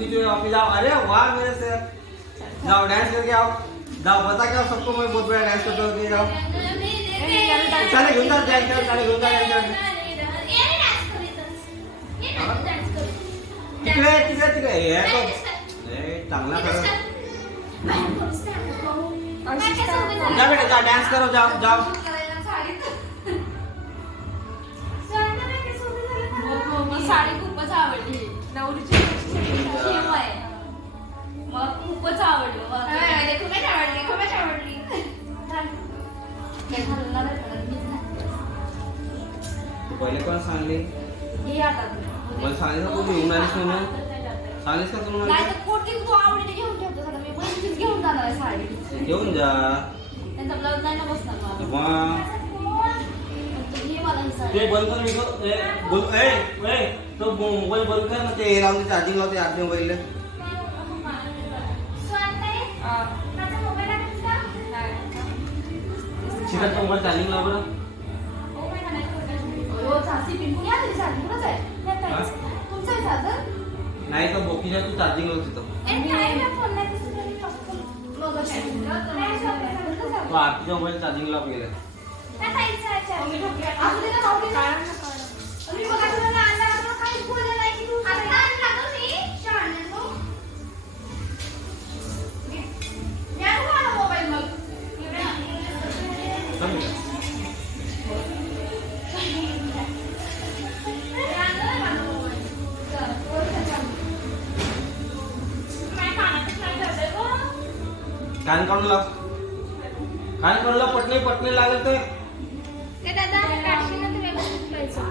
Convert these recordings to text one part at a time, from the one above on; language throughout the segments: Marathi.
कितनी वापस जाओ। अरे वाह मेरे से, जाओ डांस करके आओ, जाओ बता क्या सबको मैं बहुत बड़ा डांस करता हूँ, जाओ चले घेऊन जा डांस कर, चले घेऊन जा डांस कर। तिकडे तिकडे तिकडे हे तो चांगला करो, जा बेटा जा डांस करो, जाओ जाओ। साडी खूपच आवडली, नवरीची मला खूपच आवडली, खूपच आवडली, खूपच आवडली। पहिले कोण सांगली? हे आता मला सांगितलं तू घेऊन आलीस म्हणून, सांगितलं का तुम्हाला? नाही तर कोणती तू आवडीने घेऊन ठेवतो सगळं, मी बहिणीचीच घेऊन जाणार आहे साडी, घेऊन जा त्यांचा ब्लाऊज नाही ना बसणार मला, मग तू घे मला ही साडी। ते बंद कर, मी बोल ए तो मोबाईल बंद कर ना, ते लावून चार्जिंग लावते आधी मोबाईल। शिकत तो मोबाईल चार्जिंग लाव बरं। नाही तर बोकीच्या तू चार्जिंग लावत होतं, तो आरतीचा मोबाईल चार्जिंग लाव गेला। कान काढून लाव, कान काढून लाव, पटणे पटणे लागेल ते दादा काढशील ना तुम्ही बघायचं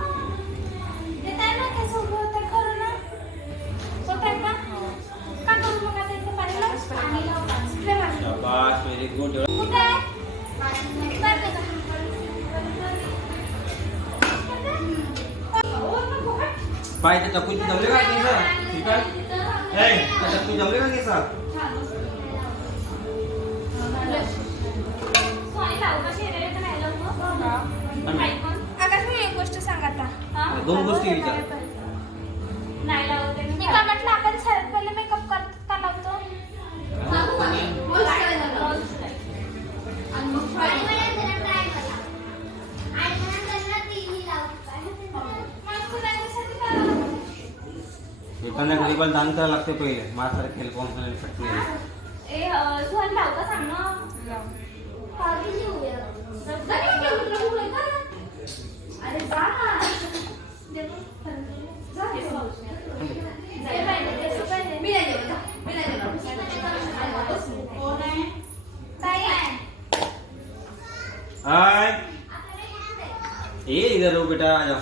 ते काय ना काय सोबत होतं खरं ना होतं का का करू मग आता इथे पाणी लाव स्प्रे मार शाबाश व्हेरी गुड। कुठे आहे पाय ते चक्कू जमले का केस? ठीक आहे ए ते चक्कू जमले का केस? एक गोष्ट सांग आता, दोन गोष्टी विचार। मी का म्हटलं आपण सगळ्यात पहिले मेकअप का लावतो? एखाद्या घरी पण दान करायला लागते पहिले, माझ्यासारखे खेळ कोण पटणे सुहान लाव का सांग ना, अरे जा हाय ये इधर रो बेटा, आ जाओ।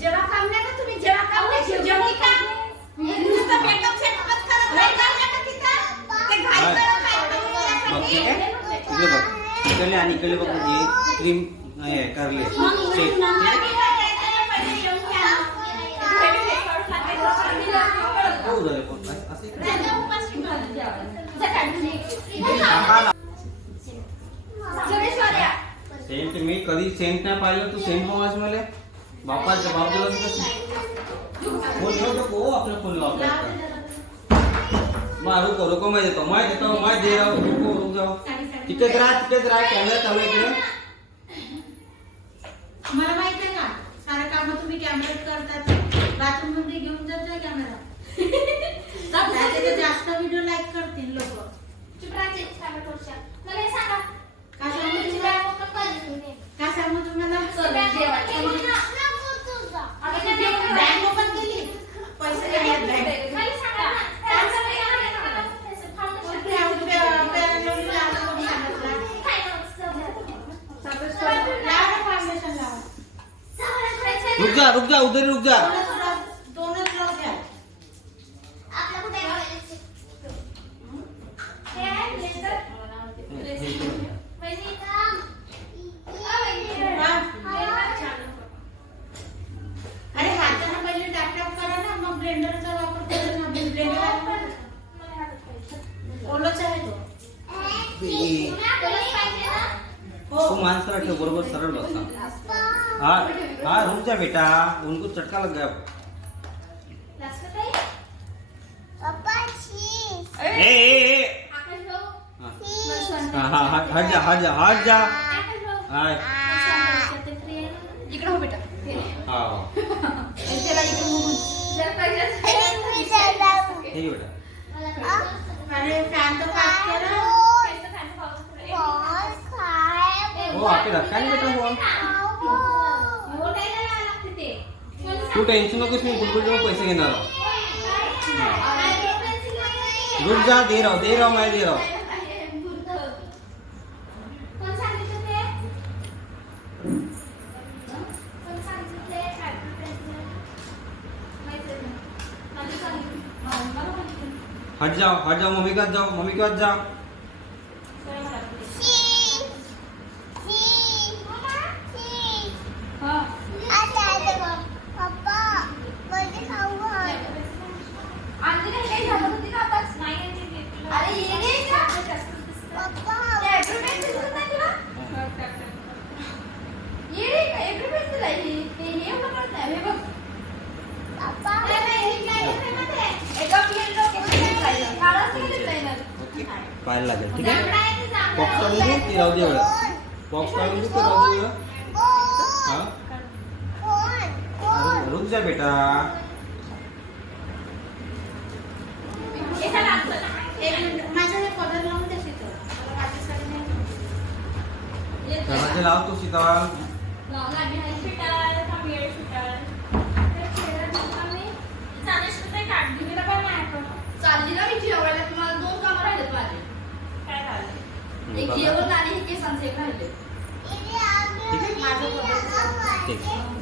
जेव्हा काम नाही का तुम्ही, जेव्हा काम नाही जेवणी का नुसतं मेकअप सेटअपच करत नाही का तिथं ते घाई करत बघ ठीक आहे, इकडे बघ, इकडले आणि इकडले बघ, म्हणजे क्रीम आहे करले स्ट्रेट हो झाले पण असं सेंट मी कधी सेंट नाही पाहिलं, तू सेंट मागास मला बापा जबाब दिला फोन ठेवतो को आपल्या फोन लावतो मारू करो को मैं देता हूँ मैं दे रहा हूँ, रुक जाओ तिकट रहा कॅमेरा चालू इकडे। मला माहित आहे का सारे काम तुम्ही कॅमेऱ्यात करतात, बाथरूम मध्ये घेऊन जाताय कॅमेरा त्याचे जास्त व्हिडिओ लाईक करतील लोक। काय सांगू तुम्हाला, बँक ओपन केली पैसे रुक जा उधर रुक जा। दोनच लोक द्या। अरे हाताने पहिले टॅप करा ना, मग ब्लेंडरचा वापर करा ना, ब्लेंडर ओलच आहे तो तू माणसाला ठेव बरोबर सरळ बसता, हाँ रुक जा बेटा, उनको चटका लग गया। लास्ट में काय? ए आकाश भाऊ हाँ मला सांग. हाँ हाँ हट जा हट जा हट जा। आकाश भाऊ हाँ मला सांग, ते free आहे ना? इकडे हो बेटा हाँ त्याला इकडे हो. जर पाहिजे ठीक है बेटा। मला कळलं. अरे फॅन तो काट करा. पैसे खायचं पाऊस पडेल. वो आके रखा नहीं बेटा फोन। हो नाही ना लागते ते. तू टेन्शन नको, मी बुलबुल को पैसे घेणार आहोत। आयब्रो पेन्सिल आहे. रुक जा, दे रहा हूँ मैं दे रहा हूँ। कोण सांगितलं ते? कोण सांगितलं ते? आयब्रो पेन्सिल माहिती नाही. मला सांगितलं. मला माहिती. हट जाओ मम्मी के पास जाओ, मम्मी के पास जाओ। आणली नाही काही झालं होती ना आताच. नाही आणली मी. अरे ये रे का? ते आयब्रो पेन्सिल दिसत नाही तुला? ये रे का इकडे पेन्सिल आहे ही. हे एवढं कळत नाही. हे बघ नाही, नाही, ही काय आहे माहिती आहे? एका प्लेन लोकेशन पाहिजे काढाच केलं ट्रेनर ओके पाहायला लागेल, ठीक आहे। जांभळा आहे ते जांभळा. बॉक्स काढून दे, ती राहू दे एवढं। बॉक्स काढून दे, ती राहू दे एवढं। हाँ रुक जा बेटा। हे झालं आजचं. एक मिनिट माझ्या हे पदर लावून दे तिथं. मला माझ्यासाठी नाही. दरवाजे लाव तू सीता। लावून आम्ही हाय फिटाळ थांबी आहे फिटाळ ते खेळत होता मी. चालेल नाही काढली तिला काय नाही आठवत. चालली ना मी जेवायला तुम्हाला 2 कामं राहिलेत माझे काय झालं? एक जेवण आणि हे केसांचे एक राहिले ठीक आहे माझं पदर. ठीक आहे।